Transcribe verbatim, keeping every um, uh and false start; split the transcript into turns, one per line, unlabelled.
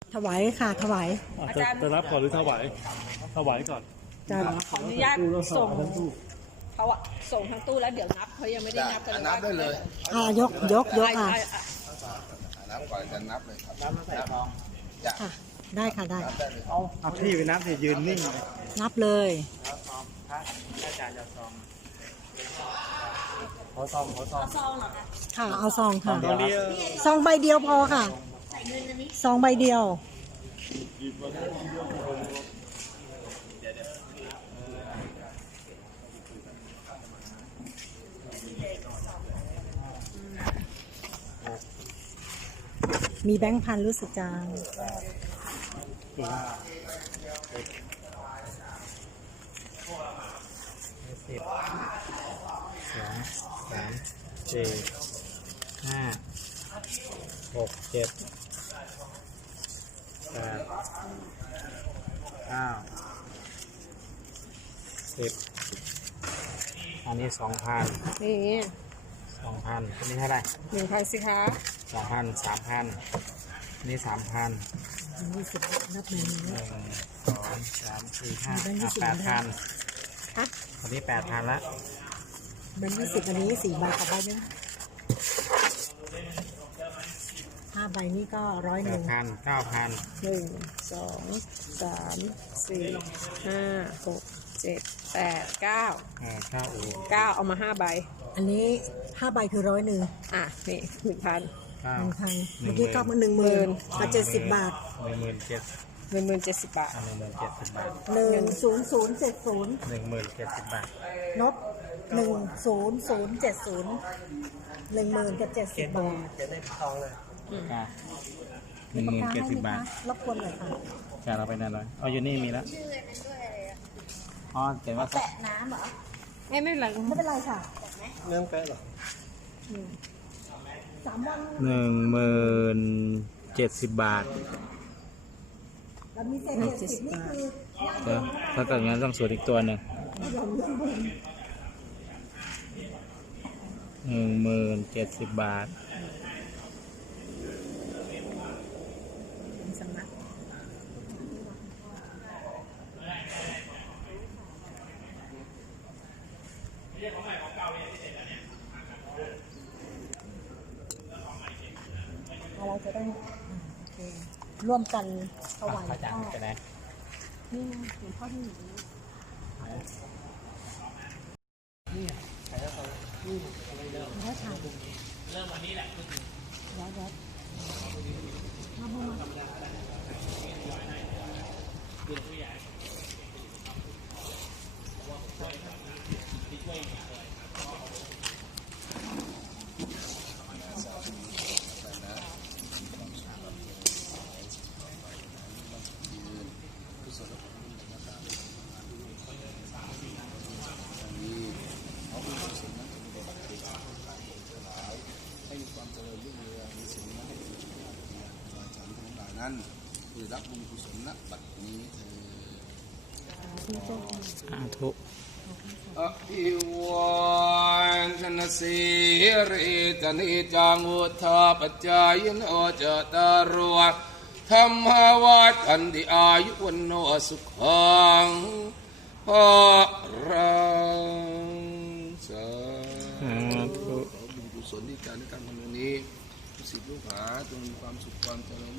ถวายค่ะถวาย
อาจารย์จะรับก่อนหรือถวายถวายก่อน
จะ
ขออนุญาตส่งเขาอะส่งทั้งตู้แล้วเดี๋ยวนับเขายังไม่ได้นับกัน
นับได้เลย
อ่ายกยกยกอ่ะ
นับก่อนจะนับเลยครับนับใส่ซอง
ค่ะได้ค่ะได้
เอาเอาที่ไปนับเนี่ยยืนนิ่ง
นับเลย
อาจารย์จะซองขอซองขอซอง
ซองเหรอคะ
ค่ะเอาซองค่ะซองใบเดียวพอค่ะซองใบเดียวมีแบงค์พันรู้สึกจัง
สิบสองสามสี่ห้าหกเจ็ดแปดเก้าสิบอันนี้สองพัน
นี่
สองพันอันนี้เท่าไหร่
หนึ่งพันสิคะ
สองพันสามพันนี่สามพัน
ยี่สิบนับหนึ่ง
หนึ่งสองสามสี่ห้าแปดพัน
ฮะ
อันนี้แปดพันละ
แบงค์ยี่สิบอันนี้สี่ใบกับใบนึงห้าใบนี้ก็ร้อยหนึ่ง
พันเก้าพัน
หนึ่งสองสามสี่ห้าหกเจ็ดแปดเก้า
เก้า
เก้าเอามาห้าใบ
อันนี้ห้าใบคือร้อยหนึ่ง
อ่ะนี่หนึ่งพัน
หนึ่งพันเมื่อกี้ก็มาหนึ่งหมื่นกับเจ็ดสิบบาท
หนึ่งหมื่นเจ็ด
หนึ่งหมื่นเจ็ดสิบบาท
หนึ่งหมื่นเจ็ดสิบบาท
หนึ่งศูนย์ศูนย์เจ็ดศูนย์
หนึ่งหมื่นเจ็ดสิบบาท
นบหนึ่งศูนย์ศูนย์เจ็ดศูนย์หนึ่งหมื่นกับเจ็ดสิบบาท
เขียนในทองเลยหนึ่งหมื่นเจ็ดสิบบาท
รบกวนหน่อยค่ะ
จะเราไปนั่นเลยเอาอยู่นี่มีแล้วอ๋อเขียนว่า
แปะน้ำเหรอ
ไม่ไม่เป็นไร
ไม่เป็นไรค่ะ
เรื่องแปะหรอ
สามวัน
หนึ่งหมื่นเจ็ดสิบบาท
แล้วมีเศษเจ็ดสิบนี่คือ
ถ้าเกิดงั้นต้องสวดอีกตัวหนึ่งหนึ่งหมื่นเจ็ดสิบบาท
เราจะได้ร่วมกันถวายพ่อนี่หลวงพ่อที่อยู่นี่นี่ใครแล้วเขานี่อะไรเดิมพ่อชายเริ่มวันนี้แหละย้อนย้อนมาบุมา
นั้นคือรับบุญกุศลณบัดนี้เถิด
สาธุ
อภิวันชนะสีริตนิจังอุทธาปัจจายโนจตารวะธรรมวัฏอันติอายุวันโนสุขังภะรังสาธุบุญกุศลที่การในการทำนี้สิทธิลูกหาจงมีความสุขความเจริญ